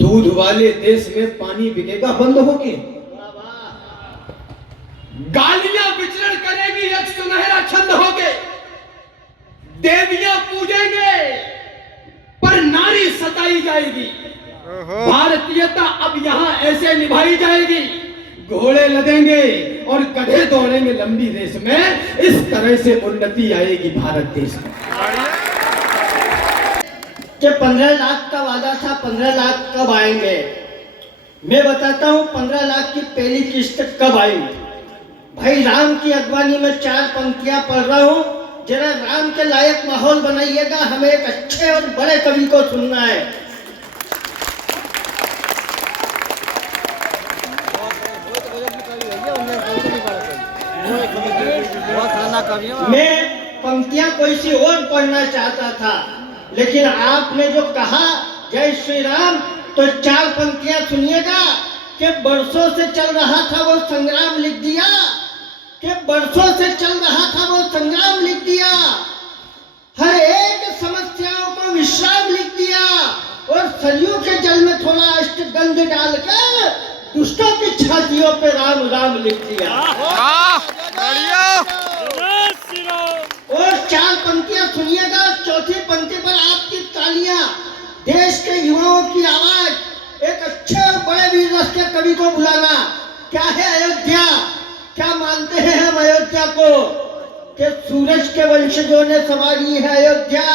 दूध वाले देश में पानी बिकेगा बंद होके, गालियां विचरण करेगी एक सुनहरा छंद होके, देवियां पूजेंगे पर नारी सताई जाएगी। भारतीयता अब यहाँ ऐसे निभाई जाएगी, घोड़े लदेंगे और गधे दौड़ेंगे लंबी रेस में, इस तरह से उन्नति आएगी भारत देश में। कि 15 लाख का वादा था, 15 लाख कब आएंगे? मैं बताता हूँ 15 लाख की पहली किस्त कब आई। भाई राम की अगवानी में 4 पंक्तियां पढ़ रहा हूँ, जरा राम के लायक माहौल बनाइएगा, हमें एक अच्छे और बड़े कवि को सुनना है। मैं पंक्तियां कोई सी और पढ़ना चाहता था, लेकिन आपने जो कहा जय श्री राम, तो 4 पंक्तियां सुनिएगा कि बरसों से चल रहा था वो संग्राम लिख दिया, कि बरसों से चल रहा था वो संग्राम लिख दिया, हर एक समस्याओं को विश्राम लिख दिया, और सरयू के जल में थोड़ा अष्टगंध डालकर दुष्टों की छातियों पे राम राम लिख दिया। और 4 पंक्तियां सुनिएगा, चौथी पंक्ति पर आपकी तालियां, देश के युवाओं की आवाज, एक अच्छे और बड़े वीर रस के कवि को बुलाना। क्या है अयोध्या? क्या मानते हैं हम अयोध्या को? कि सूरज के वंशजों ने सवारी है अयोध्या,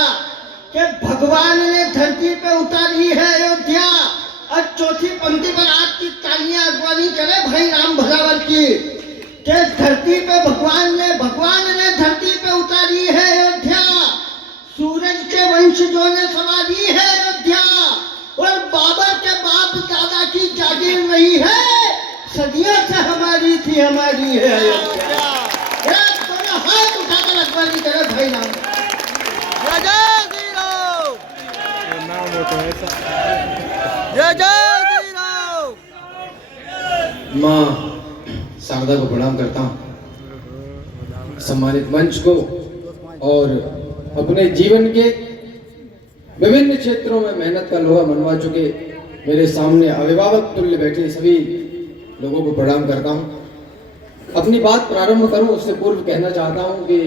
कि भगवान ने धरती पे उतारी है अयोध्या। और चौथी पंक्ति पर आपकी तालियां अगवानी करे भाई राम भरावर की, कि धरती पे भगवान ने धरती पे उतारी है अयोध्या, सूरज के वंशजों ने सवारी है अयोध्या, और बाबर के बाप दादा की जागीर नहीं है, सदियों से हमारी थी, हमारी है अयोध्या। दोनों हाथ उठाकर अगवानी करे भाई राम। माँ शारदा को प्रणाम करता हूँ, सम्मानित मंच को, और अपने जीवन के विभिन्न क्षेत्रों में मेहनत का लोहा मनवा चुके मेरे सामने अभिभावक तुल्य बैठे सभी लोगों को प्रणाम करता हूँ। अपनी बात प्रारंभ करूँ उससे पूर्व कहना चाहता हूँ कि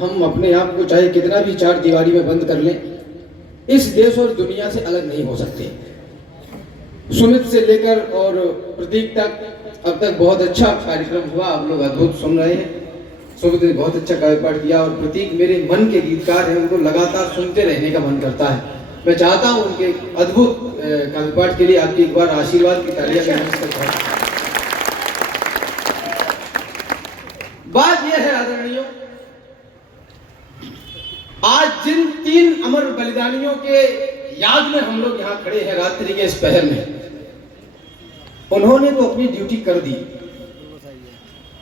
हम अपने आप को चाहे कितना भी 4 दीवारी में बंद कर लें, इस देश और दुनिया से अलग नहीं हो सकते। सुमित से लेकर और प्रतीक तक अब तक बहुत अच्छा कार्यक्रम हुआ, आप लोग अद्भुत सुन रहे हैं। सुमित ने बहुत अच्छा काव्य पाठ किया और प्रतीक मेरे मन के गीतकार हैं, उनको लगातार सुनते रहने का मन करता है। मैं चाहता हूं उनके अद्भुत काव्य पाठ के लिए आपकी एक बार आशीर्वाद की तालियां दें। बात यह है आदरणीयों, आज जिन 3 अमर बलिदानियों के याद में हम लोग यहाँ खड़े हैं रात्रि के इस पहर में, उन्होंने तो अपनी ड्यूटी कर दी।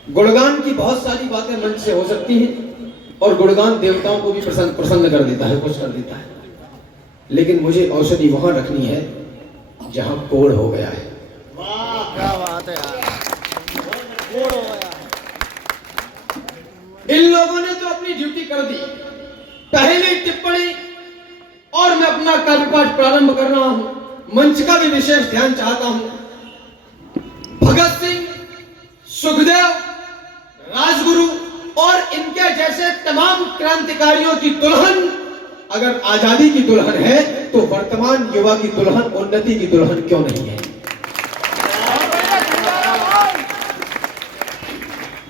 गुणगान की बहुत सारी बातें मंच से हो सकती हैं और गुणगान देवताओं को भी प्रसन्न कर देता है, खुश कर देता है, लेकिन मुझे औषधि वहां रखनी है जहां कोढ़ हो गया है। वाह क्या बात है यार, कोढ़ हो गया। इन लोगों ने तो अपनी ड्यूटी कर दी। पहली टिप्पणी और मैं अपना कार्यपाठ प्रारंभ कर रहा हूं, मंच का भी विशेष ध्यान चाहता हूं। भगत सिंह, सुखदेव, राजगुरु और इनके जैसे तमाम क्रांतिकारियों की दुल्हन अगर आजादी की दुल्हन है, तो वर्तमान युवा की दुल्हन उन्नति की दुल्हन क्यों नहीं है?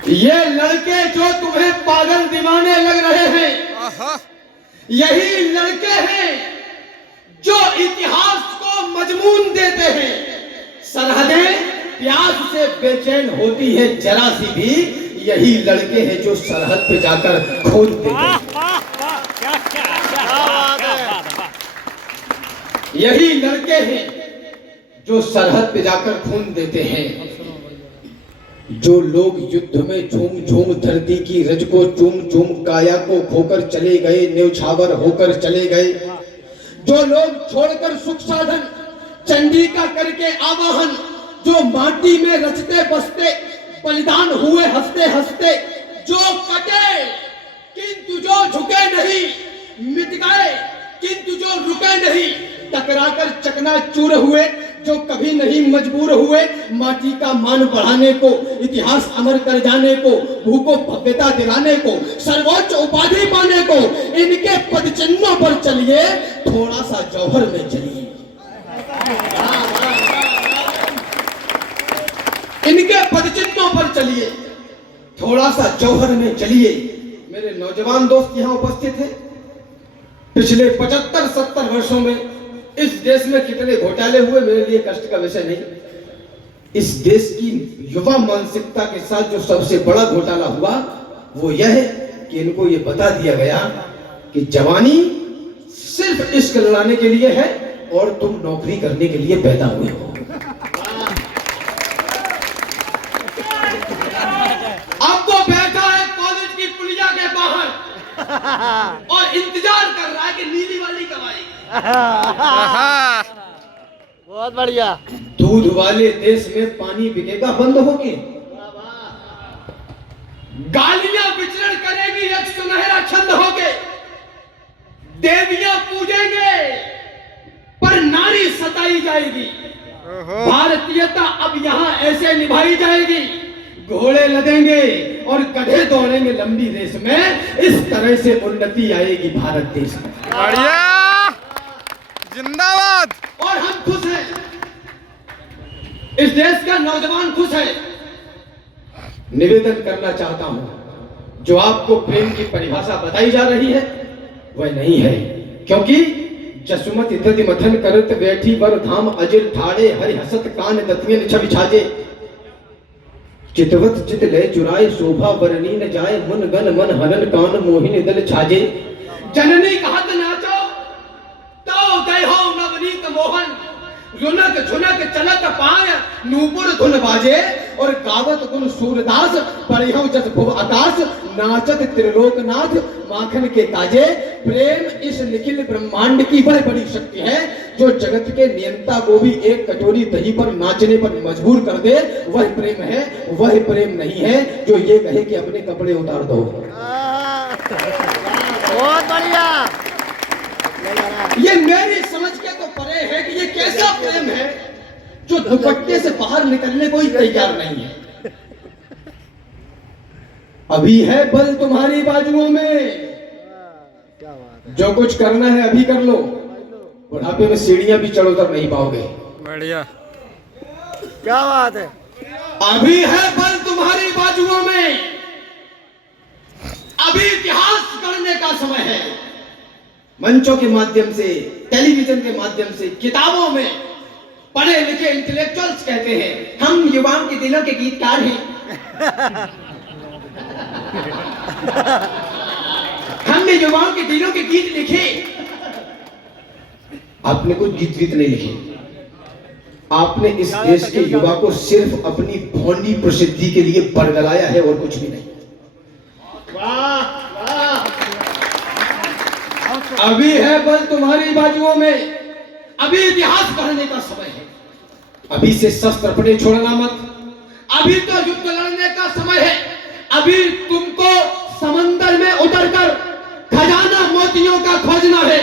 ये लड़के जो तुम्हें पागल दीवाने लग रहे हैं, यही लड़के हैं जो इतिहास को मजमून देते हैं। सरहदें प्यास से बेचैन होती है जरा सी भी, यही लड़के हैं जो सरहद पे जाकर खून देते हैं। यही लड़के हैं जो सरहद पे जाकर खून देते हैं। जो लोग युद्ध में झूम झूम धरती की रज को चूम चूम काया को खोकर चले गए, न्यौछावर होकर चले गए। जो लोग छोड़कर सुख साधन चंडी का करके आवाहन, जो माटी में रचते बसते बलिदान हुए हंसते हंसते, जो कटे किंतु जो झुके नहीं, मिट गए किंतु जो रुके नहीं, टकराकर चकनाचूर हुए, जो कभी नहीं मजबूर हुए माटी का मान बढ़ाने को, इतिहास अमर कर जाने को, भू को भव्यता दिलाने को, सर्वोच्च उपाधि पाने को, इनके पदचिन्हों पर चलिए, थोड़ा सा जौहर में चलिए। इनके पदचिन्हों पर चलिए, थोड़ा सा जौहर में चलिए। मेरे नौजवान दोस्त यहाँ उपस्थित हैं। पिछले 75-70 वर्षों में इस देश में कितने घोटाले हुए मेरे लिए कष्ट का विषय नहीं। इस देश की युवा मानसिकता के साथ जो सबसे बड़ा घोटाला हुआ वो यह है कि इनको ये बता दिया गया कि जवानी सिर्फ इश्क लड़ाने के लिए है और तुम नौकरी करने के लिए पैदा हुए हो। अब वो बैठा है कॉलेज की पुलिया के बाहर और इंतजार कर रहा है कि नीली वाली कब आएगी। बहुत बढ़िया। दूध वाले देश में पानी बिकेगा बंद होके, गालियां विचरण करेगी एक सुनहरा छंद होके, देवियां पूजेंगे पर नारी सताई जाएगी। भारतीयता अब यहाँ ऐसे निभाई जाएगी, घोड़े लदेंगे और गधे दौड़ेंगे लंबी रेस में, इस तरह से उन्नति आएगी भारत देश में। बढ़िया, जिंदाबाद। और हम खुश हैं, इस देश का नौजवान खुश है। निवेदन करना चाहता हूं, जो आपको प्रेम की परिभाषा बताई जा रही है वह नहीं है, क्योंकि जसुमत इत्यादि मथन करत बैठी वर धाम अजिर ठाड़े हरि हसत कान दतियन छवि छाजे, चितवत चित लय चुराए शोभा वरनी न जाए, मुन गन मन हरन कान मोहिनी दल छाजे, जननी कहत नाचो तो दय हो नवनीत मोहन, रुनक झुनक चलत पाय नूपुर धुन बाजे, और गावत गुण सूरदास बढ़ियो जस भुव आकाश, नाचत त्रिलोकनाथ माखन के ताजे। प्रेम इस निखिल ब्रह्मांड की वह बड़ी शक्ति है जो जगत के नियंता को भी एक कटोरी दही पर नाचने पर मजबूर कर दे। वह प्रेम है, वह प्रेम नहीं है जो ये कहे कि अपने कपड़े उतार दो। बहुत बढ़िया। ये मेरी समझ के तो परे है कि ये कैसा प्रेम है जो दुपट्टे से बाहर निकलने को ही तैयार नहीं है। अभी है बल तुम्हारी बाजुओं में, जो कुछ करना है अभी कर लो, बुढ़ापे में सीढ़ियां भी चढ़ उतर नहीं पाओगे। बढ़िया, क्या बात है। अभी है बल तुम्हारी बाजुओं में, अभी इतिहास गढ़ने का समय है। मंचों के माध्यम से, टेलीविजन के माध्यम से, किताबों में पढ़े लिखे इंटेलेक्चुअल्स कहते हैं हम युवाओं के दिलों के गीतकार हैं। हमने युवाओं के दिलों के गीत लिखे। आपने कुछ गीत नहीं लिखे, आपने इस देश के युवा को सिर्फ अपनी भोंडी प्रसिद्धि के लिए बरगलाया है और कुछ भी नहीं। अभी है बल तुम्हारी बाजुओं में, अभी इतिहास पढ़ने का समय है। अभी से शस्त्र अपने छोड़ना मत, अभी तो युद्ध लड़ने का समय है। अभी तुमको समंदर में उतरकर खजाना मोतियों का खोजना है।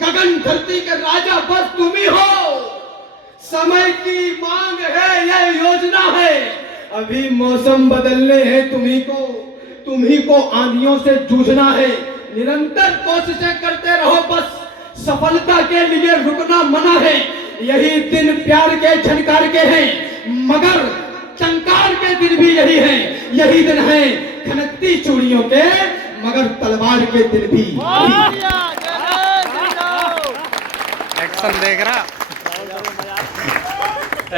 गगन धरती के राजा बस तुम ही हो, समय की मांग है, यह योजना है। अभी मौसम बदलने हैं तुम ही को आंधियों से जूझना है। निरंतर कोशिशें करते रहो, बस सफलता के लिए रुकना मना है। यही दिन प्यार के झनकार के हैं, मगर चंकार के दिन भी यही है। यही दिन है खनकती चूड़ियों के, मगर तलवार के दिन भी। एक्शन देख रहा,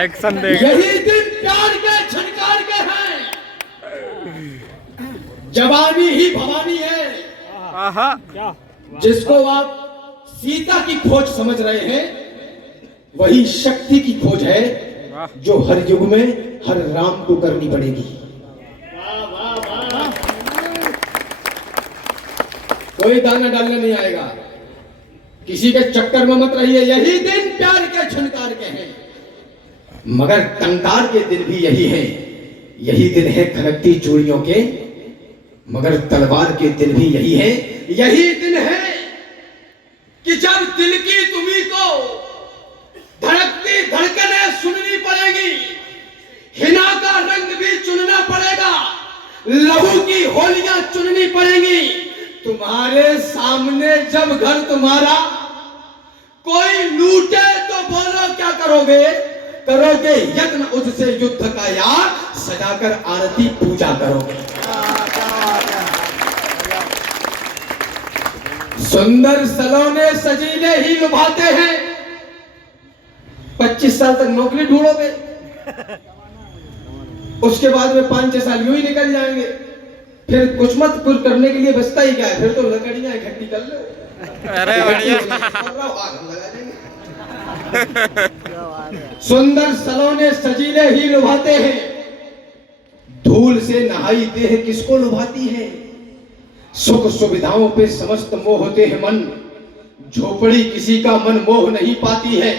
एक्शन देख। यही दिन प्यार के झनकार के हैं। जवानी ही भवानी है। आहा, जिसको आप सीता की खोज समझ रहे हैं, वही शक्ति की खोज है जो हर युग में हर राम को करनी पड़ेगी। कोई दाना डालने नहीं आएगा, किसी के चक्कर में मत रहिए। यही दिन प्यार के झनकार के हैं, मगर टंकार के दिन भी यही है। यही दिन है खनकती चूड़ियों के, मगर तलवार के दिन भी यही है। यही दिन है कि जब दिल की तुम्ही को धड़कती धड़कने तुम्हारा, कोई लूटे तो बोलो क्या करोगे? करोगे यत्न उससे युद्ध का यार, सजाकर आरती पूजा करोगे। सुंदर सलोने सजीले ही लुभाते हैं। 25 साल तक नौकरी ढूंढोगे, उसके बाद में 5-6 साल यूं ही निकल जाएंगे, फिर कुछ मत कुछ करने के लिए बचता ही क्या है? फिर तो लकड़ियां इकट्ठी कर लो। अरे बढ़िया। सुंदर सलोने सजीले ही लुभाते हैं। धूल से नहाई देह किसको लुभाती है? सुख सुविधाओं पे समस्त मोह होते हैं मन, झोपड़ी किसी का मन मोह नहीं पाती है।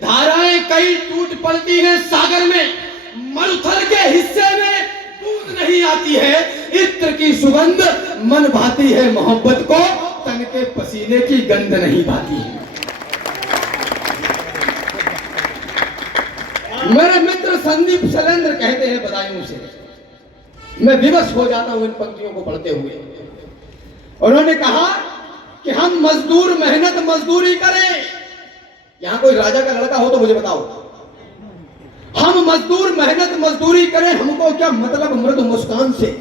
धाराएं कई टूट पड़ती हैं सागर में, मरुथल के हिस्से में बूंद नहीं आती है। इत्र की सुगंध मन भाती है मोहब्बत को, तन के पसीने की गंध नहीं भाती है। मेरे मित्र संदीप शैलेंद्र कहते हैं बदायूं से, मैं विवश हो जाता हूं इन पंक्तियों को पढ़ते हुए। उन्होंने कहा कि हम मजदूर मेहनत मजदूरी करें। यहां कोई राजा का लड़का हो तो मुझे बताओ। हम मजदूर मेहनत मजदूरी करें, हमको क्या मतलब मृदु मुस्कान से।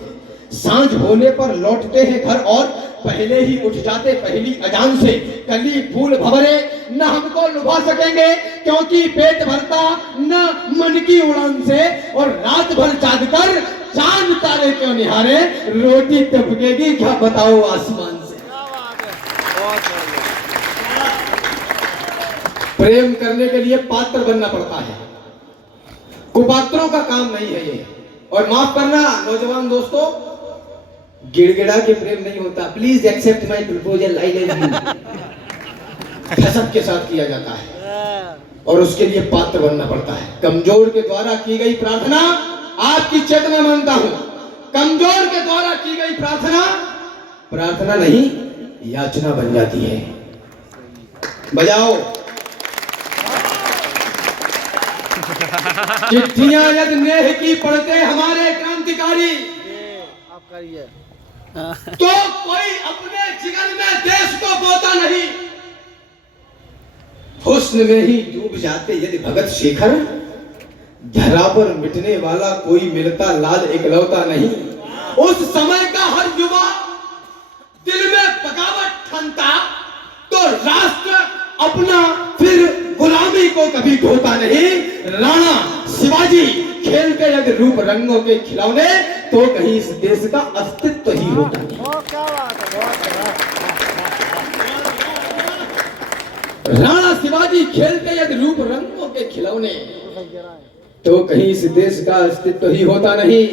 सांझ होने पर लौटते हैं घर और पहले ही उठ जाते पहली अजान से। कली फूल भंवरे न हमको लुभा सकेंगे, क्योंकि पेट भरता न मन की उड़ान से। और रात भर जाग कर चांद तारे क्यों निहारे, रोटी टपकेगी क्या बताओ आसमान से। प्रेम करने के लिए पात्र बनना पड़ता है, कुपात्रों का काम नहीं है ये। और माफ करना नौजवान दोस्तों, गिड़गिड़ा के प्रेम नहीं होता। Please accept my proposal, I love you खसब के साथ किया जाता है और उसके लिए पात्र बनना पड़ता है। कमजोर के द्वारा की गई प्रार्थना आपकी चेतना मानता हूं, कमजोर के द्वारा की गई प्रार्थना प्रार्थना नहीं याचना बन जाती है। बजाओ चिट्ठियां यदि नेह की पढ़ते हमारे क्रांतिकारी, आप करिए तो कोई अपने जिगर में देश को बोता नहीं। हुस्न में ही डूब जाते यदि भगत शेखर, धरा पर मिटने वाला कोई मिलता लाल इकलौता नहीं। उस समय का हर युवा दिल में बगावत ठानता तो राष्ट्र अपना फिर गुलामी को कभी ढोता नहीं। राणा शिवाजी खेलते यदि रूप रंगों के खिलौने, तो कहीं इस देश का अस्तित्व ही होता नहीं। क्या बात है, राणा शिवाजी खेलते यदि रूप रंगों के खिलौने, तो कहीं इस देश का अस्तित्व ही होता नहीं।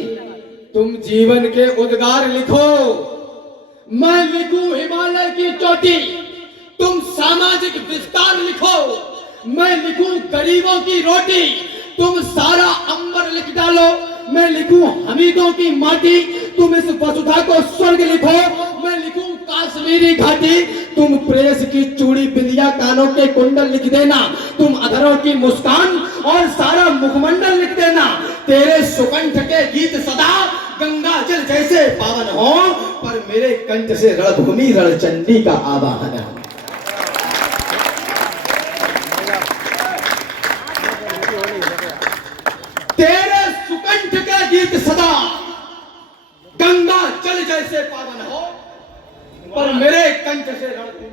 तुम जीवन के उद्गार लिखो, मैं लिखूं हिमालय की चोटी। तुम सामाजिक विस्तार लिखो, मैं लिखूं गरीबों की रोटी। तुम सारा अंबर लिख डालो, मैं लिखूं हमीदों की माटी। तुम इस वसुधा को स्वर्ग लिखो, मैं लिखूं काश्मीरी घाटी। तुम प्रेस की चूड़ी बिंदिया कानों के कुंडल लिख देना, तुम अधरों की मुस्कान और सारा मुखमंडल लिख देना। तेरे सुकंठ के गीत सदा गंगा जल जैसे पावन हो, पर मेरे कंठ से रणभूमि रणचंडी का आवाहन हो। तेरे सुकंठ के गीत सदा गंगा जल जैसे पावन हो, पर मेरे कंठ से रणभूमि।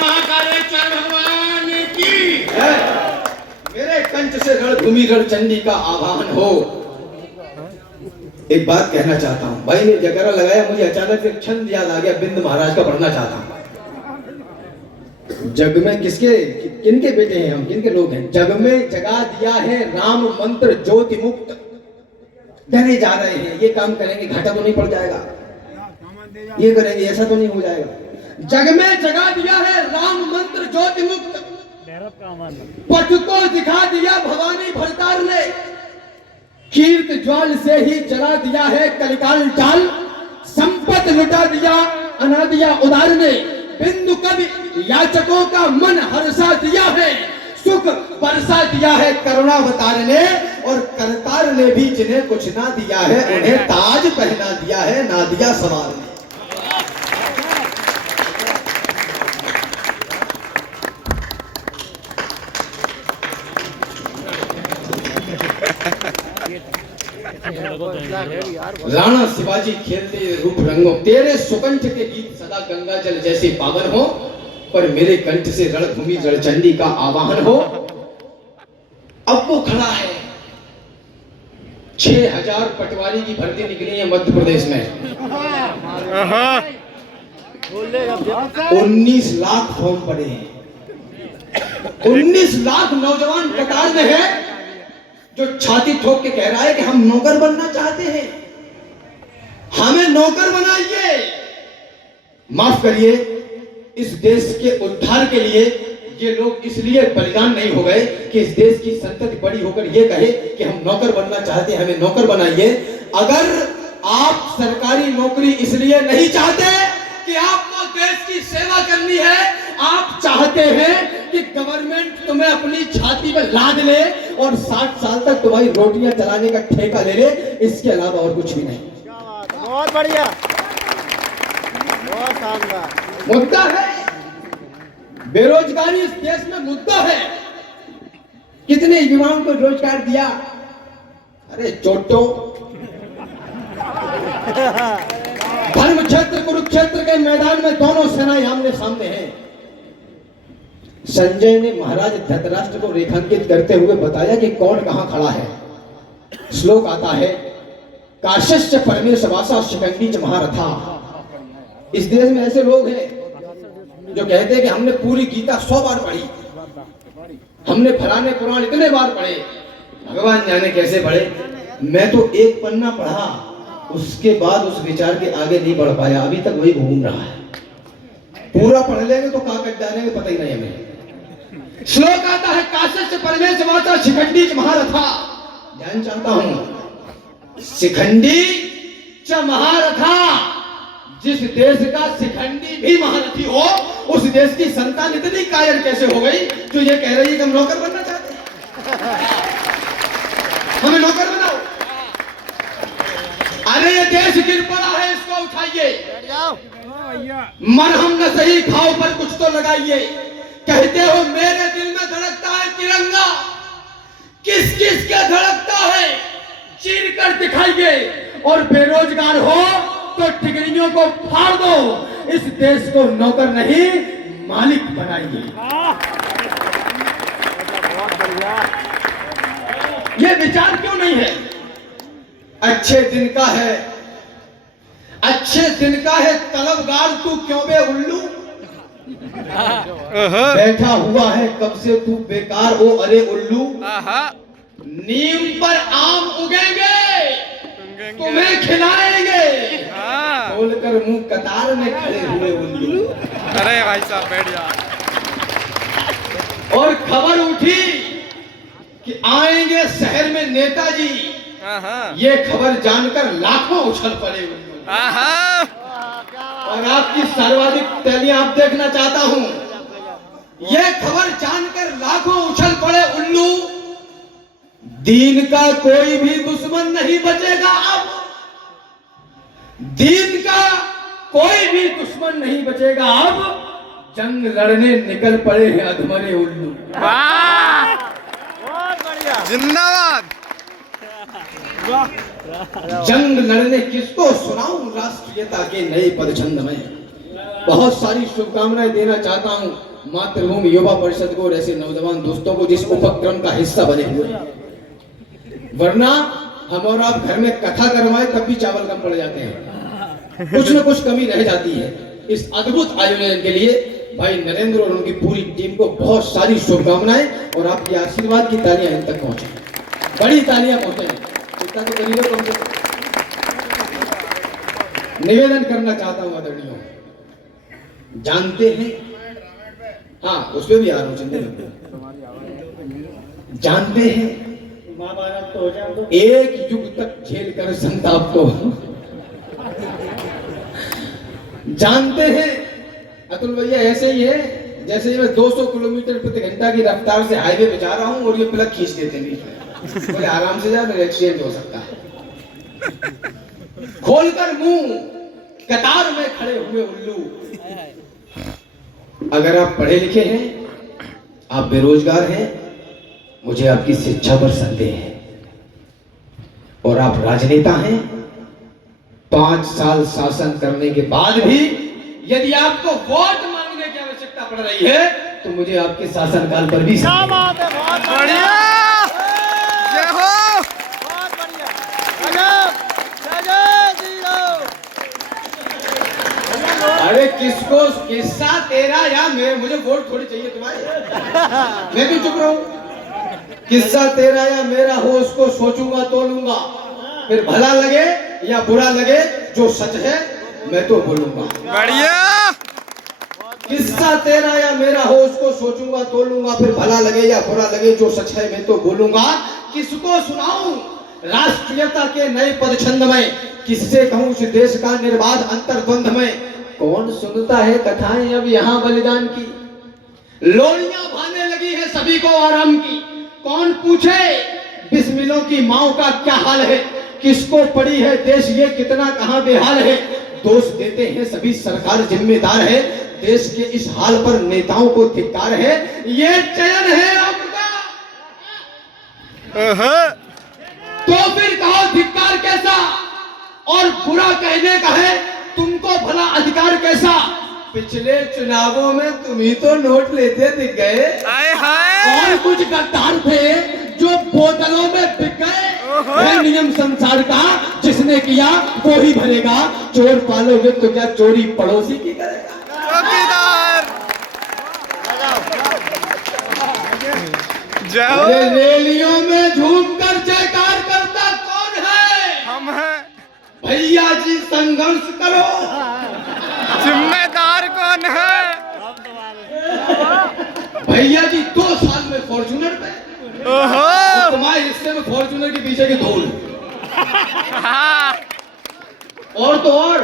महाकालेश्वर भगवान की मेरे कंठ से रणभूमि रणचंडी का आवाहन हो। एक बात कहना चाहता हूं, भाई ने जगरा लगाया, मुझे अचानक से छंद याद आ गया, बिंद महाराज का पढ़ना चाहता हूं। जग में किसके किनके बेटे हैं हम, किनके लोग हैं? जग में जगा दिया है राम मंत्र ज्योति मुक्त। डरे जा रहे हैं, ये काम करेंगे घाटा तो नहीं पड़ जाएगा, ये करेंगे ऐसा तो नहीं हो जाएगा। जग में जगा दिया है राम मंत्र ज्योति मुक्त, पथ को दिखा दिया भवानी भरतार ने। कीर्त ज्वाल से ही जला दिया है कलिकाल जाल, संपत लुटा दिया अनादिया उदार ने। बिंदु कवि याचकों का मन हर्षा दिया है, सुख बरसा दिया है करुणावतार ने। और करतार ने भी जिन्हें कुछ ना दिया है, उन्हें ताज पहना दिया है नादिया सवार ने। राणा शिवाजी खेलते रूप रंगों, तेरे सुकंठ के गीत सदा गंगा जल जैसे पावन हो, पर मेरे कंठ से रणभूमि जलचंडी का आवाहन हो। अब वो खड़ा है, 6000 पटवारी की भर्ती निकली है मध्य प्रदेश में, 19 लाख फॉर्म पड़े हैं, 19 लाख नौजवान कतार में है जो छाती ठोक के कह रहा है कि हम नौकर बनना चाहते हैं, हमें नौकर बनाइए। माफ करिए, इस देश के उद्धार के लिए ये लोग इसलिए बलिदान नहीं हो गए कि इस देश की संतति बड़ी होकर ये कहे कि हम नौकर बनना चाहते हैं, हमें नौकर बनाइए। अगर आप सरकारी नौकरी इसलिए नहीं चाहते कि आपको देश की सेवा करनी है, आप चाहते हैं कि गवर्नमेंट तुम्हें अपनी छाती में लाद ले और 60 साल तक तुम्हारी रोटियां चलाने का ठेका ले ले, इसके अलावा और कुछ भी नहीं। बहुत बढ़िया, बहुत शानदार। मुद्दा है बेरोजगारी, इस देश में मुद्दा है। कितने युवाओं को रोजगार दिया? अरे चोटो, धर्म क्षेत्र कुरुक्षेत्र के मैदान में दोनों सेनाएं आमने सामने हैं। संजय ने महाराज धृतराष्ट्र को रेखांकित करते हुए बताया कि कौन कहां खड़ा है। श्लोक आता है, काश्यश्च परमेशवासा शिखंडी च महारथा। इस देश में ऐसे लोग हैं जो कहते हैं कि हमने पूरी गीता 100 बार पढ़ी, हमने फलाने पुराण इतने बार पढ़े, भगवान जाने कैसे पढ़े। मैं तो एक पन्ना पढ़ा, उसके बाद उस विचार के आगे नहीं बढ़ पाया, अभी तक वही घूम रहा है। पूरा पढ़ लेंगे तो कहां कट जाएंगे पता ही नहीं हमें। श्लोक आता है, काश्यश्च परमेशवासा शिखंडी च महारथा। ध्यान चाहता हूं, शिखंडी च महारथा। जिस देश का शिखंडी भी महारथी हो, उस देश की संतान इतनी कायर कैसे हो गई जो ये कह रही है कि हम नौकर बनना चाहते हैं, हमें नौकर बनाओ। अरे ये देश गिर पड़ा है, इसको उठाइए। मरहम न सही घाव पर कुछ तो लगाइए। कहते हो मेरे दिल में धड़कता है तिरंगा, किस किस के धड़कता है चीर कर दिखाइए। और बेरोजगार हो तो टिकरियों को फाड़ दो, इस देश को नौकर नहीं मालिक बनाइए। ये विचार क्यों नहीं है? अच्छे दिन का है, अच्छे दिन का है तलबगार तू क्यों बे उल्लू। बैठा हुआ है कब से तू बेकार ओ अरे उल्लू। नीम पर आम उगेंगे तुम्हें खिलाएंगे, खोलकर मुंह कतार में खड़े हुए उल्लू। अरे भाई साहब बैठ जा। और खबर उठी कि आएंगे शहर में नेताजी, ये खबर जानकर लाखों उछल पड़े उल्लू। और आपकी सर्वाधिक तालियां आप देखना चाहता हूं, ये खबर जानकर लाखों उछल पड़े उल्लू। दीन का कोई भी दुश्मन नहीं बचेगा अब, दीन का कोई भी दुश्मन नहीं बचेगा अब। जंग लड़ने निकल पड़े हैं अधमरे उल्लू। बहुत बढ़िया, जिंदाबाद। जंग लड़ने किसको सुनाऊं राष्ट्रीयता के नए पदछंद में। बहुत सारी शुभकामनाएं देना चाहता हूं मातृभूमि युवा परिषद को और ऐसे नौजवान दोस्तों को जिस उपक्रम का हिस्सा बने हुए। वरना हम और आप घर में कथा करवाए तब भी चावल कम पड़ जाते हैं, कुछ न कुछ कमी रह जाती है। इस अद्भुत आयोजन के लिए भाई नरेंद्र और उनकी पूरी टीम को बहुत सारी शुभकामनाएं और आपके आशीर्वाद की तालियां इन तक पहुंचे, बड़ी तालियां पहुंचे। इतना तो करिए कम से कम। निवेदन करना चाहता हूं आदरणीयों, जानते हैं, हाँ उस पर भी आ रहा हूं, जानते हैं एक युग तक झेल कर संताप को, जानते हैं अतुल भैया ऐसे ही है जैसे मैं 200 किलोमीटर प्रति घंटा की रफ्तार से हाईवे पे जा रहा हूं और ये प्लग खींच देते हैं, बोले आराम से जा, मेरा एक्सीडेंट हो सकता है। खोलकर मुंह कतार में खड़े हुए उल्लू। अगर आप पढ़े लिखे हैं, आप बेरोजगार हैं, मुझे आपकी शिक्षा पर संदेह है। और आप राजनेता हैं। 5 साल शासन करने के बाद भी यदि आपको वोट मांगने की आवश्यकता पड़ रही है तो मुझे आपके शासनकाल पर भी बढ़िया जय हो। अरे किसको किस्सा तेरा या मेरे, मुझे वोट थोड़ी चाहिए तुम्हारे, मैं भी चुप रहूं। किस्सा तेरा या मेरा हो उसको सोचूंगा तोलूंगा, फिर भला लगे या बुरा लगे जो सच है मैं तो बोलूंगा। बढ़िया किस्सा तेरा या मेरा हो उसको सोचूंगा तोलूंगा, फिर भला लगे या बुरा लगे जो सच है मैं तो बोलूंगा। किसको सुनाऊं राष्ट्रीयता के नए पदछंद में, किससे कहूं इस देश का निर्बाध अंतर्द्वंद में। कौन सुनता है कथाएं अब यहाँ बलिदान की, लोरियां भाने लगी है सभी को आराम की। कौन पूछे बिस्मिलों की माओ का क्या हाल है, किसको पड़ी है देश ये कितना कहां बेहाल है। दोष देते हैं सभी सरकार जिम्मेदार है, देश के इस हाल पर नेताओं को धिक्कार है। ये चयन है आपका तो फिर कहो धिक्कार कैसा, और बुरा कहने का है तुमको भला अधिकार कैसा। पिछले चुनावों में तुम ही तो नोट लेते दिख गए, और कुछ गद्दार थे जो बोतलों में बिक गए। है नियम संसार का जिसने किया वो ही भरेगा, चोर पालोगे तो क्या चोरी पड़ोसी की करेगा। अरे रैलियों में झूमकर जयकार करता कौन है, हम हैं। भैया जी संघर्ष करो। जिम्मेदार कौन है, भैया जी 2 साल में फॉर्च्यूनर पे, तुम्हारे हिस्से में फॉर्च्यूनर के पीछे की धूल। और तो और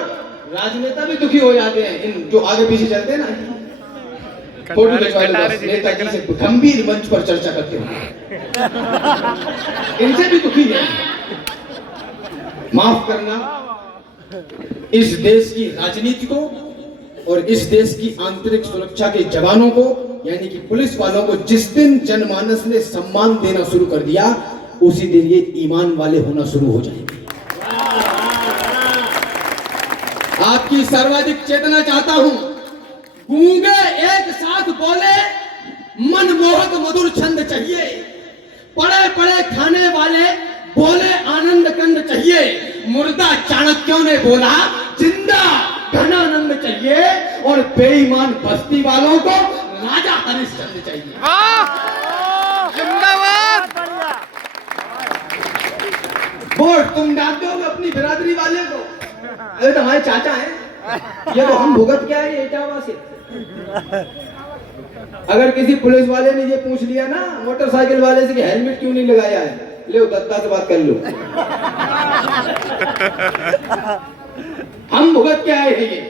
राजनेता भी दुखी हो जाते हैं, इन जो आगे पीछे चलते हैं ना, फोटो खिंचवाने नेताजी से गंभीर मंच पर चर्चा करते हैं, इनसे भी दुखी है। माफ करना, इस देश की राजनीति को और इस देश की आंतरिक सुरक्षा के जवानों को यानी कि पुलिस वालों को जिस दिन जनमानस ने सम्मान देना शुरू कर दिया उसी दिन ये ईमान वाले होना शुरू हो जाएंगे। आपकी सर्वाधिक चेतना चाहता हूं, गूंगे एक साथ बोले, मनमोहक मधुर छंद चाहिए। पड़े पड़े खाने वाले बोले आनंद कंद चाहिए। मुर्दा चाणक्यों ने बोला जिंदा घनानंद चाहिए, और बेईमान बस्ती वालों को राजा हरिश्चंद्र चाहिए। जिंदाबाद। वोट तुम डालते हो अपनी बिरादरी वाले को, अरे तो हमारे चाचा हैं, ये तो हम भुगत क्या है इटावा से। अगर किसी पुलिस वाले ने ये पूछ लिया ना मोटरसाइकिल वाले से कि हेलमेट क्यों नहीं लगाया है, ले दत्ता से बात कर लो। हम भुगत के आए हैं। ये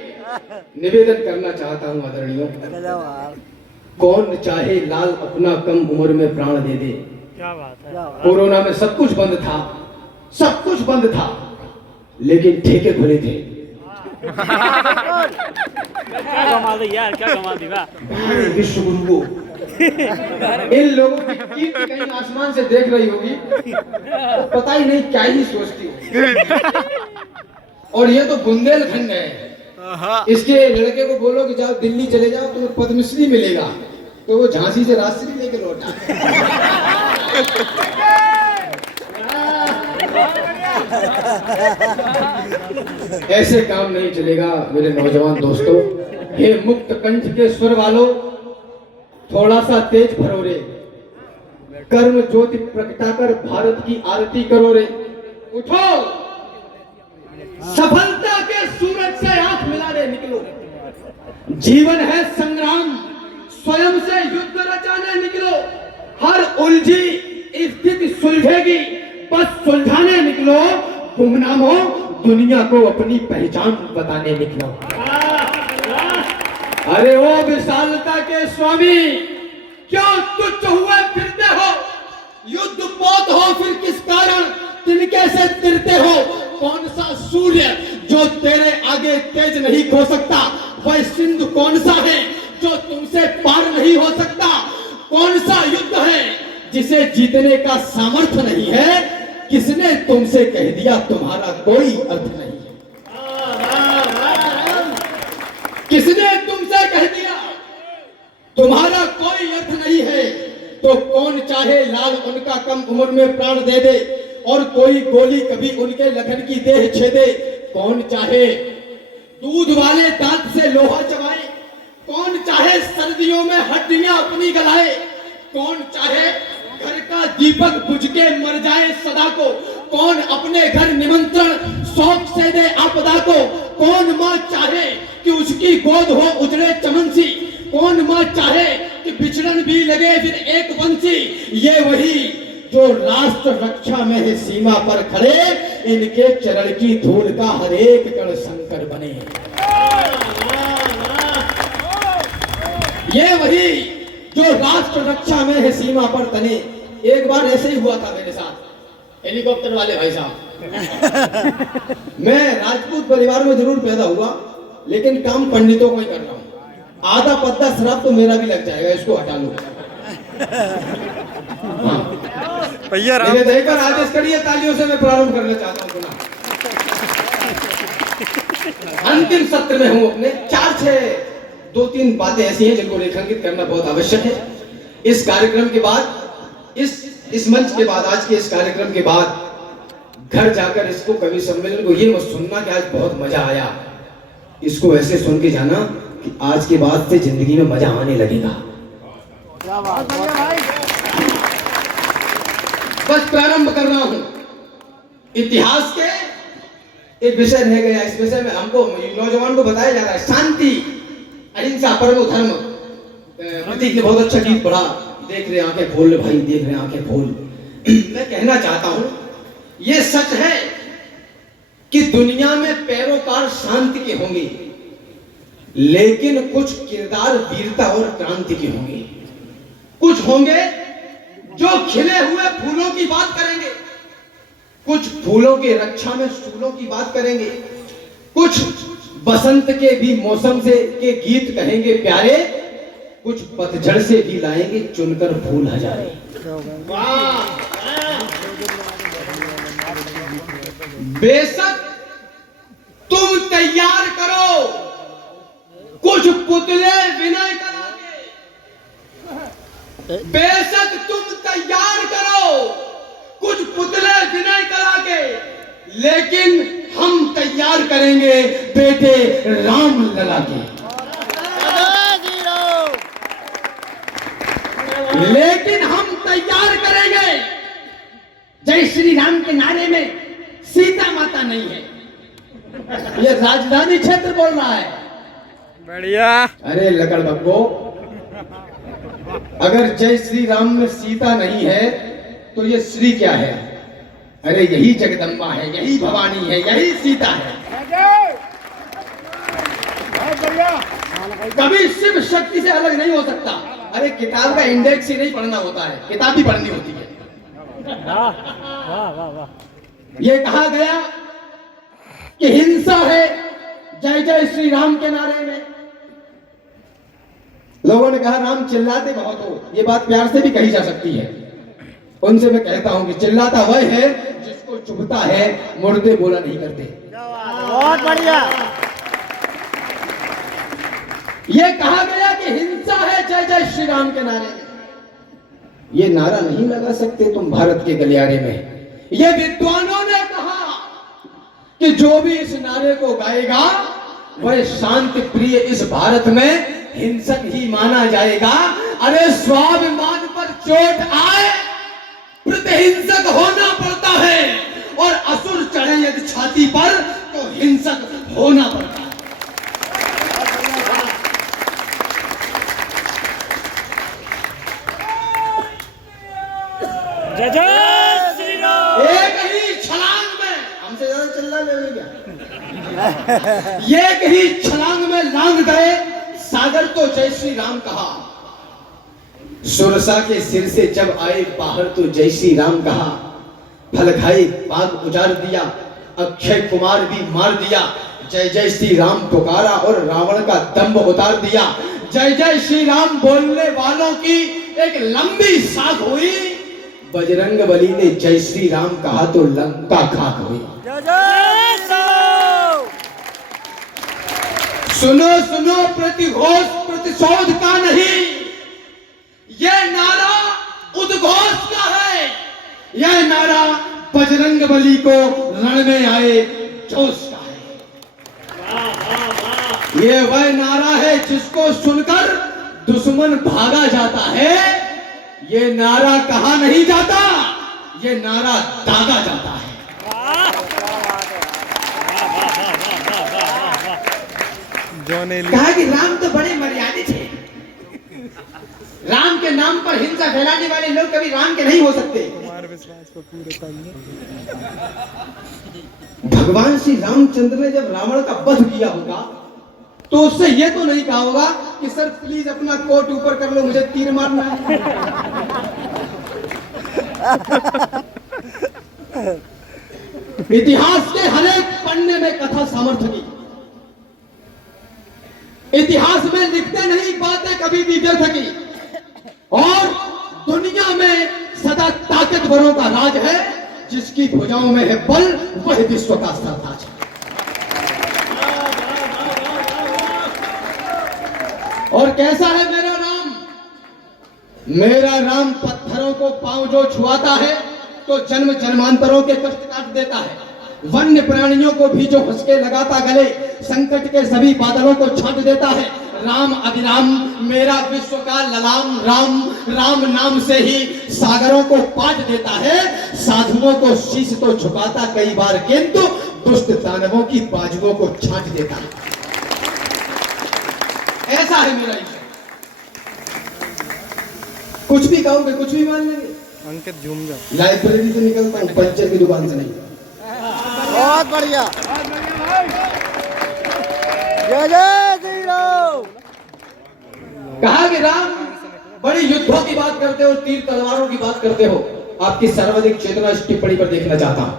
निवेदन करना चाहता हूं आदरणीयों, कौन चाहे लाल अपना कम उम्र में प्राण दे दे। क्या बात है। कोरोना में सब कुछ बंद था, सब कुछ बंद था, लेकिन ठेके खुले थे। क्या कमाल है यार, क्या कमाल दिखा। विश्व गुरु इन लोगों की कीर्ति कहीं आसमान से देख रही होगी, तो पता ही नहीं क्या ही सोचती होगी। और ये तो बुंदेलखंड है, इसके लड़के को बोलो कि जाओ दिल्ली चले जाओ तुम्हें पद्मश्री मिलेगा, तो वो झांसी से राजश्री लेके लौटा। ऐसे काम नहीं चलेगा मेरे नौजवान दोस्तों। हे मुक्त कंठ के स्वर वालों, थोड़ा सा तेज भरो रे, कर्म ज्योति प्रगटाकर भारत की आरती करो रे। उठो, सफलता के सूरज से आंख मिलाने निकलो। जीवन है संग्राम, स्वयं से युद्ध रचाने निकलो। हर उलझी स्थिति सुलझेगी, बस सुलझाने निकलो। गुमनामो, दुनिया को अपनी पहचान बताने निकलो। अरे ओ विशालता के स्वामी, क्यों तुच्छ हुए फिरते हो? युद्ध पोत हो फिर किस कारण तिनके से तिरते हो? कौन सा सूर्य जो तेरे आगे तेज नहीं खो सकता? वह सिंधु कौन सा है जो तुमसे पार नहीं हो सकता? कौन सा युद्ध है जिसे जीतने का सामर्थ्य नहीं है? किसने तुमसे कह दिया तुम्हारा कोई अर्थ नहीं है? किसने तुमसे कह दिया तुम्हारा कोई अर्थ नहीं है? तो कौन चाहे लाल उनका कम उम्र में प्राण दे दे और कोई गोली कभी उनके लखन की देह छेदे। कौन चाहे दूध वाले दांत से लोहा चबाए, कौन चाहे सर्दियों में हड्डियां अपनी गलाए, कौन चाहे घर का दीपक बुझ के मर जाए सदा को, कौन अपने घर निमंत्रण शौक से दे आपदा को, कौन मां चाहे कि उसकी गोद हो उजड़े चमन सी, कौन मां चाहे कि बिछड़न भी लगे फिर एक बंसी। ये वही जो राष्ट्र रक्षा में है सीमा पर खड़े, इनके चरण की धूल का हर एक कण शंकर बने। ये वही जो राष्ट्र रक्षा में है सीमा पर तने। एक बार ऐसे ही हुआ था मेरे साथ, हेलीकॉप्टर वाले भाई साहब। मैं राजपूत परिवार में जरूर पैदा हुआ, लेकिन काम पंडितों को ही कर रहा हूं। आधा पत्ता शराब तो मेरा भी लग जाएगा, इसको हटा लो। भैया मैंने देखकर आदेश करिए, तालियों से मैं प्रारंभ करना चाहता हूं। अंतिम सत्र में हूं अपने। 2-3 बातें ऐसी हैं जिनको रेखांकित करना बहुत आवश्यक है। इस कार्यक्रम के बाद, इस मंच के बाद, आज के इस कार्यक्रम के बाद घर जाकर इसको कवि सम्मेलन को ये मत सुनना कि आज बहुत मजा आया। इसको ऐसे सुन के जाना कि आज के बाद से जिंदगी में मजा आने लगेगा। बस प्रारंभ कर रहा हूं। इतिहास के एक विषय रह गया, इस विषय में हमको नौजवान को बताया जा रहा है, शांति अहिंसा परमो धर्म। प्रतीक ने बहुत अच्छा गीत पढ़ा, देख रहे आंखें खोल भाई, देख रहे आंखें खोल। मैं कहना चाहता हूं, यह सच है कि दुनिया में पैरोकार शांति के होंगे, लेकिन कुछ किरदार वीरता और क्रांति के होंगे। कुछ होंगे जो खिले हुए फूलों की बात करेंगे, कुछ फूलों के रक्षा में सूलों की बात करेंगे, कुछ बसंत के भी मौसम से के गीत कहेंगे प्यारे, कुछ पतझड़ से भी लाएंगे चुनकर फूल हजारे। बेशक तुम तैयार करो कुछ पुतले विनय करा के, बेशक तुम तैयार करो कुछ पुतले विनय करा के, लेकिन हम तैयार करेंगे बेटे राम लला के। लेकिन हम तैयार करेंगे, जय श्री राम के नारे में सीता माता नहीं है। यह राजधानी क्षेत्र बोल रहा है। बढ़िया। अरे लकड़ बब्बो, अगर जय श्री राम में सीता नहीं है तो ये श्री क्या है? अरे यही जगदम्बा है, यही भवानी है, यही सीता है। कभी शिव शक्ति से अलग नहीं हो सकता। अरे किताब का इंडेक्स ही नहीं पढ़ना होता है, किताब भी पढ़नी होती है। वाह वाह वाह। ये कहा गया कि हिंसा है जय जय श्री राम के नारे में। लोगों ने कहा राम चिल्लाते बहुत हो, ये बात प्यार से भी कही जा सकती है। उनसे मैं कहता हूं कि चिल्लाता वह है जिसको चुभता है, मुर्दे बोला नहीं करते। बहुत बढ़िया। ये कहा गया कि हिंसा है जय जय श्री राम के नारे में। ये नारा नहीं लगा सकते तुम भारत के गलियारे में। ये विद्वानों ने कहा कि जो भी इस नारे को गाएगा वह शांति प्रिय इस भारत में हिंसक ही माना जाएगा। अरे स्वाभिमान पर चोट आए प्रतिहिंसक होना पड़ता है, और असुर चढ़े यदि छाती पर तो हिंसक होना पड़ता है। जय जय श्री राम। एक ही छलांग में, हमसे ज्यादा चिल्ला लेंगे क्या? एक ही छलांग में लांग गए सागर तो जय श्री राम कहा। सुरसा के सिर से जब आए बाहर तो जय श्री राम कहा। फल खाए बाग उजाड़ दिया, अक्षय कुमार भी मार दिया। जय जय श्री राम पुकारा और रावण का दंभ उतार दिया। जय जय श्री राम बोलने वालों की एक लंबी साख हुई, बजरंग बली ने जय श्री राम कहा तो लंका खाक हुई। सुनो सुनो प्रतिघोष प्रतिशोध का नहीं, यह नारा उद्घोष का है। यह नारा बजरंग बली को रण में आए जोश का है। यह वह नारा है जिसको सुनकर दुश्मन भागा जाता है। यह नारा कहा नहीं जाता, यह नारा दागा जाता है। कहा कि राम तो बड़े मर्यादित थे, राम के नाम पर हिंसा फैलाने वाले लोग कभी राम के नहीं हो सकते। भगवान श्री रामचंद्र ने जब रावण का वध किया होगा तो उससे यह तो नहीं कहा होगा कि सर प्लीज अपना कोट ऊपर कर लो, मुझे तीर मारना है। इतिहास के हर एक पन्ने में कथा सामर्थ्य की। इतिहास में लिखते नहीं बातें कभी भी व्यर्थ की। और दुनिया में सदा ताकतवरों का राज है, जिसकी भुजाओं में है बल, वह विश्व का सरताज है। और कैसा है मेरा राम? मेरा राम पत्थरों को पांव जो छुआता है तो जन्म जन्मांतरों के कष्ट काट देता है। वन्य प्राणियों को भी जो हंसके लगाता गले, संकट के सभी बादलों को छांट देता है। राम अभिराम मेरा विश्व का ललाम राम, राम नाम से ही सागरों को पाट देता है। साधुओं को शीश तो झुकाता कई बार, किंतु दुष्ट दानवों की बाजुओं को छांट देता है। ऐसा है मेरा ईश्वर। कुछ भी कहोगे, कुछ भी मान लेंगे। अंकित झूम जा। लाइब्रेरी से निकलता हूं, पंचर की दुकान से नहीं। बहुत बढ़िया। जय जय श्री राम। कहा कि राम बड़े युद्धों की बात करते हो, तीर तलवारों की बात करते हो। आपकी सर्वाधिक चेतना इस टिप्पणी पर देखना चाहता हूं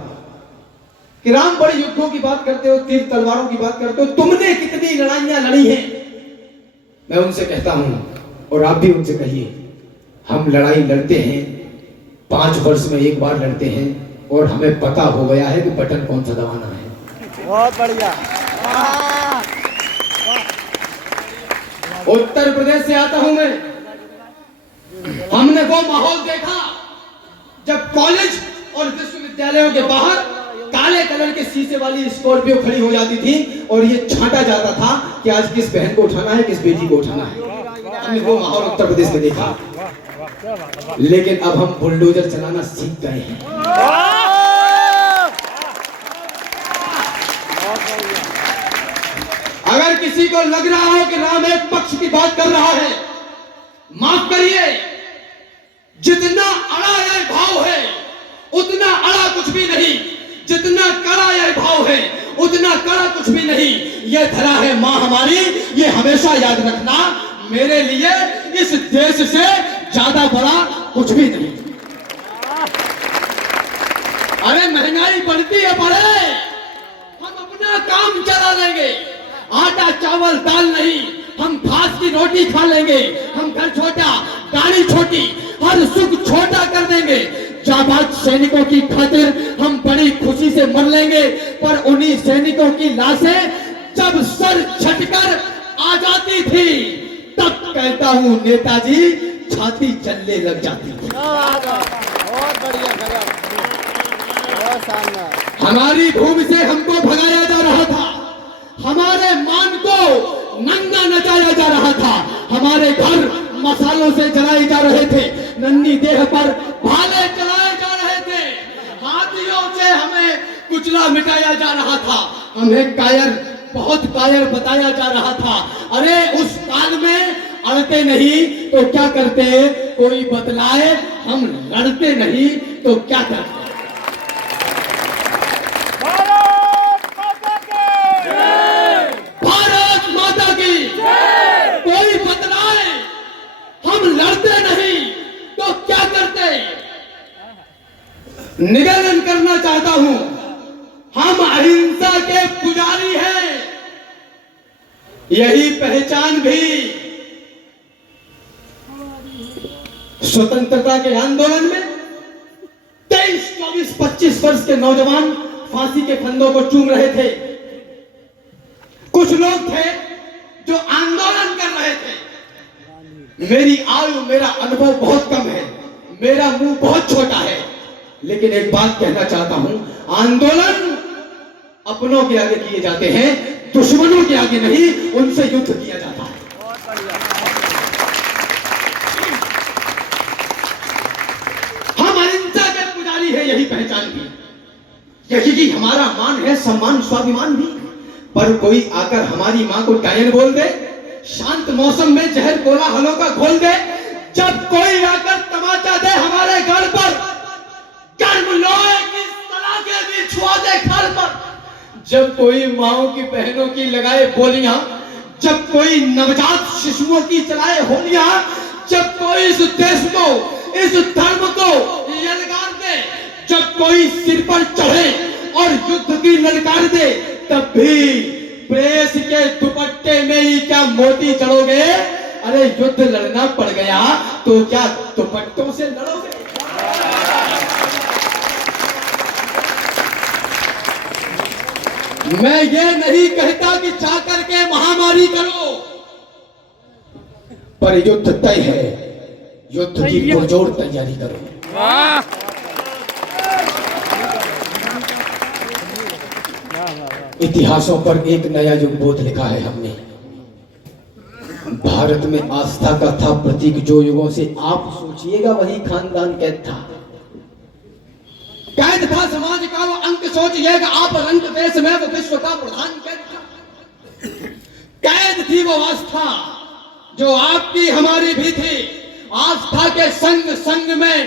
कि राम बड़े युद्धों की बात करते हो, तीर तलवारों की बात करते हो। तुमने कितनी लड़ाइयां लड़ी हैं? मैं उनसे कहता हूं और आप भी उनसे कहिए, हम लड़ाई लड़ते हैं, 5 वर्ष में एक बार लड़ते हैं और हमें पता हो गया है कि बटन कौन सा दबाना है। बहुत बढ़िया। उत्तर प्रदेश से आता हूं मैं। हमने वो माहौल देखा जब कॉलेज और विश्वविद्यालयों के बाहर काले कलर के शीशे वाली स्कॉर्पियो खड़ी हो जाती थी और ये छांटा जाता था कि आज किस बहन को उठाना है, किस बेटी को उठाना है। हमने वो माहौल उत्तर प्रदेश में देखा। लेकिन अब हम बुलडोजर चलाना सीख गए हैं। अगर किसी को लग रहा हो कि राम एक पक्ष की बात कर रहा है, माफ करिए, जितना अड़ा यह भाव है उतना अड़ा कुछ भी नहीं। जितना कड़ा यह भाव है उतना कड़ा कुछ भी नहीं। यह धरा है मां हमारी, ये हमेशा याद रखना। मेरे लिए इस देश से ज्यादा बड़ा कुछ भी नहीं। अरे महंगाई बढ़ती है, बढ़े, हम अपना काम चला लेंगे। आटा चावल दाल नहीं, हम घास की रोटी खा लेंगे। हम घर छोटा, गाड़ी छोटी, हर सुख छोटा कर देंगे। जाबाज सैनिकों की खातिर हम बड़ी खुशी से मर लेंगे। पर उन्हीं सैनिकों की लाशें जब सर छटकर आ जाती थी, तब कहता हूं नेताजी छाती चलने लग जाती थी। बहुत बढ़िया, बहुत शानदार। हमारी भूमि से हमको भगाया जा रहा था, हमारे मान को नंगा नचाया जा रहा था, हमारे घर मसालों से जलाए जा रहे थे, नन्ही देह पर भाले चलाए जा रहे थे, हाथियों से हमें कुचला मिटाया जा रहा था, हमें कायर, बहुत कायर बताया जा रहा था। अरे उस काल में अड़ते नहीं तो क्या करते, कोई बतलाए, हम लड़ते नहीं तो क्या करते। भारत माता की, कोई बतलाए, हम लड़ते नहीं तो क्या करते। निवेदन करना चाहता हूं, हम अहिंसा के पुजारी हैं। यही पहचान भी स्वतंत्रता के आंदोलन में 25 वर्ष के नौजवान फांसी के फंदों को चूम रहे थे। कुछ लोग थे जो आंदोलन कर रहे थे। मेरी आयु, मेरा अनुभव बहुत कम है, मेरा मुंह बहुत छोटा है, लेकिन एक बात कहना चाहता हूं, आंदोलन अपनों के आगे किए जाते हैं, दुश्मनों के आगे नहीं, उनसे युद्ध किया जाता है। हम अहिंसा के पुजारी है, यही पहचान भी, यही हमारा मान है, सम्मान स्वाभिमान भी। पर कोई आकर हमारी मां को डायन बोल दे, शांत मौसम में जहर कोलाहलों का घोल दे, जब कोई आकर तमाचा दे हमारे घर पर, गर्म लोहे की सलाखें भी छुआ दे घर पर, जब कोई माओ की बहनों की लगाए बोलियां, जब कोई नवजात शिशुओं की चलाए होलियां, जब कोई इस देश को, इस धर्म को यलगार दे, जब कोई सिर पर चढ़े और युद्ध की ललकार दे, तब भी प्रेस के दुपट्टे में ही क्या मोती चढ़ोगे? अरे युद्ध लड़ना पड़ गया तो क्या दुपट्टों से लड़ोगे? मैं ये नहीं कहता कि जाकर के महामारी करो, पर युद्ध तय है, युद्ध की पुरजोर तैयारी करो। वाह इतिहासों पर एक नया युग बोध लिखा है हमने। भारत में आस्था का था प्रतीक जो युगों से, आप सोचिएगा वही खानदान कैद था, कैद था समाज का वो अंक, सोचिएगा आप रंग देश में वो विश्व का प्रधान कैद था। कैद थी वो आस्था जो आपकी हमारी भी थी, आस्था के संग संग में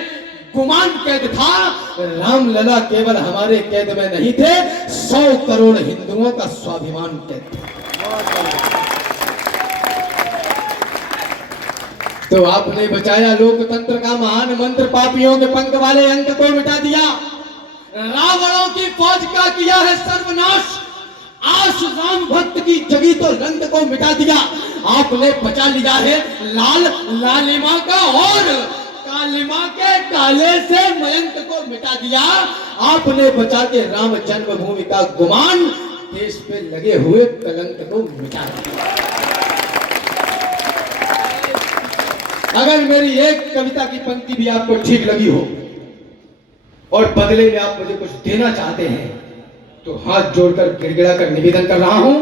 गुमान कैद था। रामलला केवल हमारे कैद में नहीं थे, 100 करोड़ हिंदुओं का स्वाभिमान कैद था। तो आपने बचाया लोकतंत्र का महान मंत्र, पापियों के पंख वाले अंक को मिटा दिया, रावणों की फौज का किया है सर्वनाश, आश राम भक्त की जगी तो रंग को मिटा दिया। आपने बचा लिया है लाल लालिमा का और कालिमा के काले से मयंक को मिटा दिया। आपने बचा के राम जन्मभूमि का गुमान, देश पे लगे हुए कलंक को मिटा दिया। अगर मेरी एक कविता की पंक्ति भी आपको ठीक लगी हो और बदले में आप मुझे कुछ देना चाहते हैं, तो हाथ जोड़कर गिड़गिड़ा कर निवेदन कर रहा हूं,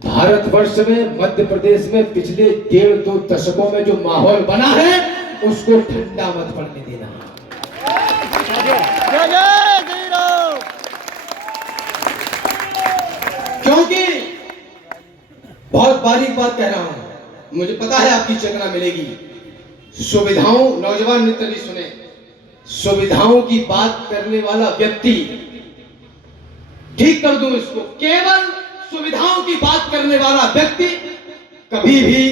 भारतवर्ष में, मध्य प्रदेश में पिछले 1.5-2 दशकों में जो माहौल बना है, उसको ठंडा मत पड़ने देना। क्योंकि बहुत बारीक बात कह रहा हूं, मुझे पता है आपकी चेतना मिलेगी। सुविधाओं, नौजवान मित्र भी सुने, सुविधाओं की बात करने वाला व्यक्ति, ठीक कर दूं इसको, केवल सुविधाओं की बात करने वाला व्यक्ति कभी भी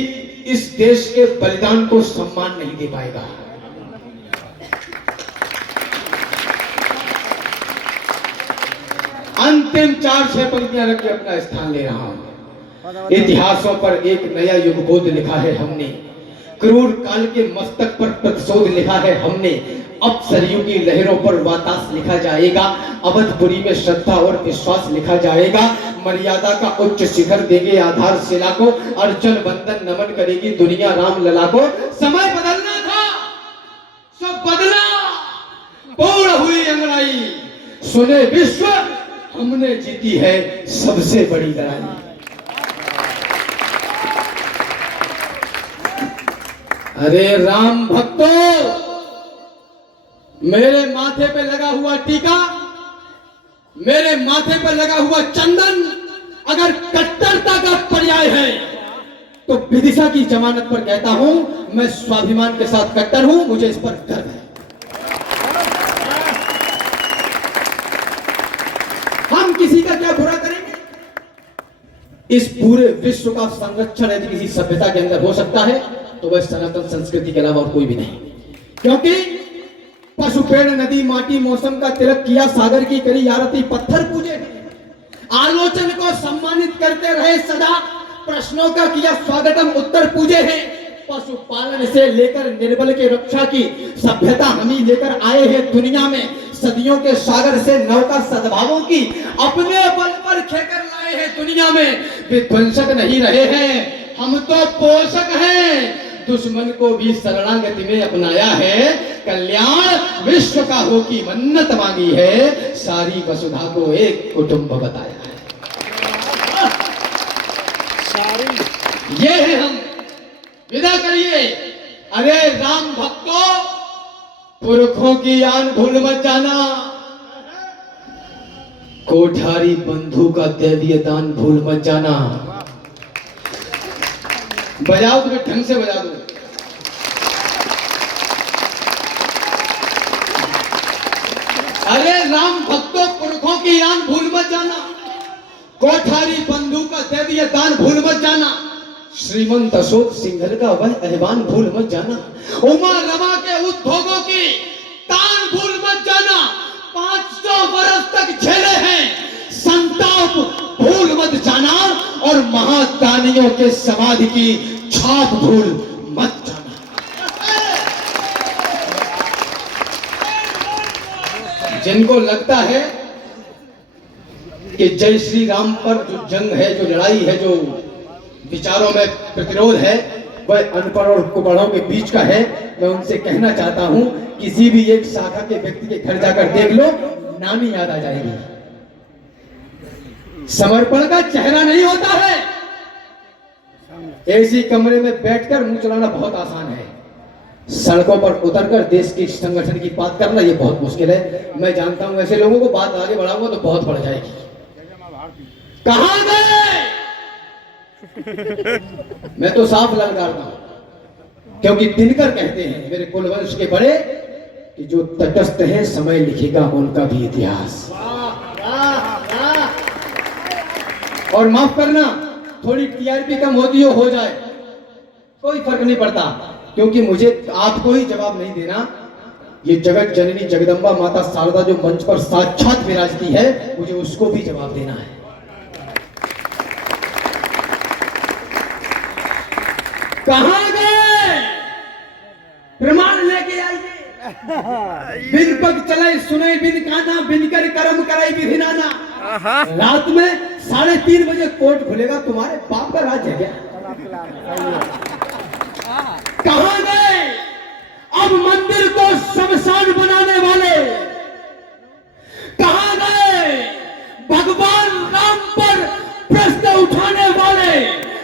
इस देश के बलिदान को सम्मान नहीं दे पाएगा। अंतिम 4-6 पंक्तियां रख के अपना स्थान ले रहा हूं। इतिहासों पर एक नया युग बोध लिखा है हमने, क्रूर काल के मस्तक पर प्रतिशोध लिखा है हमने। अब सरयू की लहरों पर वातास लिखा जाएगा, अवधपुरी में श्रद्धा और विश्वास लिखा जाएगा। मर्यादा का उच्च शिखर देंगे आधारशिला को, अर्चन बंदन नमन करेगी दुनिया रामलला को। समय बदलना था, सब बदला, पूर्ण हुई अंगड़ाई, सुने विश्व हमने जीती है सबसे बड़ी लड़ाई। अरे राम भक्तों, मेरे माथे पे लगा हुआ टीका, मेरे माथे पे लगा हुआ चंदन अगर कट्टरता का पर्याय है, तो विदिशा की जमानत पर कहता हूं, मैं स्वाभिमान के साथ कट्टर हूं, मुझे इस पर गर्व है। हम किसी का क्या बुरा करेंगे? इस पूरे विश्व का संरक्षण यदि किसी सभ्यता के अंदर हो सकता है, तो वह सनातन संस्कृति के अलावा और कोई भी नहीं। क्योंकि पशु पेड़ नदी माटी मौसम का तिलक किया, सागर की करी आरती, पत्थर पूजे, आलोचन को सम्मानित करते रहे सदा, प्रश्नों का किया स्वागतम उत्तर पूजे हैं। पशुपालन से लेकर निर्बल के रक्षा की सभ्यता हम ही लेकर आए हैं दुनिया में। सदियों के सागर से नौका सद्भावों की अपने बल पर खेकर लाए हैं दुनिया में। विध्वंसक नहीं रहे हैं, हम तो पोषक हैं। दुश्मन को भी शरणागति में अपनाया है। कल्याण विश्व का हो की मन्नत मांगी है। सारी वसुधा को एक कुटुंब बताया है। ये है हम। विदा करिए। अरे राम भक्तों, पुरखों की आन भूल मत जाना। कोठारी बंधु का दैवीय दान भूल मत जाना। बजाओ तो ढंग से बजा दो। अरे राम भक्तों, पुरखों की आन भूल मत जाना। कोठारी बंधु का दैवीय दान भूल मत जाना। श्रीमंत अशोक सिंघल का वह अहवान भूल मत जाना। उमा रमा के उद्योगों की तान भूल मत जाना। 500 वर्ष तक झेले हैं संताप भूल मत जाना। और महादानियों के समाधि की छाप भूल मत जाना। जिनको लगता है कि जय श्री राम पर जो जंग है, जो लड़ाई है, जो विचारों में प्रतिरोध है, वह अनपढ़ और कुपढ़ों के बीच का है, मैं उनसे कहना चाहता हूं, किसी भी एक शाखा के व्यक्ति के घर जाकर देख लो, नानी याद आ जाएगी। समर्पण का चेहरा नहीं होता है। ऐसी कमरे में बैठकर मुंह चलाना बहुत आसान है, सड़कों पर उतरकर देश के संगठन की बात करना ये बहुत मुश्किल है। मैं जानता हूं ऐसे लोगों को, बात आगे बढ़ाऊंगा तो बहुत बढ़ जाएगी। कहां गए? मैं तो साफ ललकारता हूं, क्योंकि दिनकर कहते हैं मेरे कुलवंश के बड़े कि जो तटस्थ है समय लिखेगा उनका भी इतिहास। और माफ करना, थोड़ी टीआरपी कम होती हो जाए, कोई फर्क नहीं पड़ता, क्योंकि मुझे आपको ही जवाब नहीं देना। ये जगत जननी जगदम्बा माता शारदा जो मंच पर साक्षात विराजती है, मुझे उसको भी जवाब देना है। कहां गए? प्रमाण लेके आइए। बिन पग चले सुने बिन काना, बिन कर कर्म करे विधिनाना। रात में 3:30 बजे कोर्ट खुलेगा, तुम्हारे बाप का राज है क्या? कहां गए अब मंदिर को शमशान बनाने वाले? कहां गए भगवान राम पर प्रश्न उठाने वाले?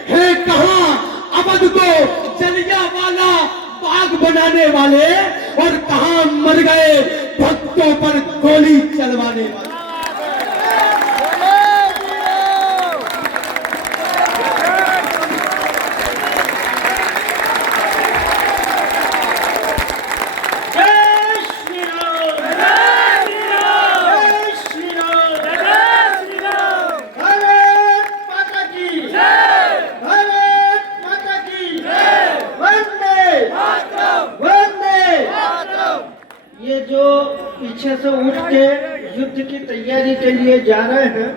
है कहां अवध को जलियांवाला बाग बनाने वाले? और कहां मर गए भक्तों पर गोली चलवाने वाले? पीछे से उठ के युद्ध की तैयारी के लिए जा रहे हैं,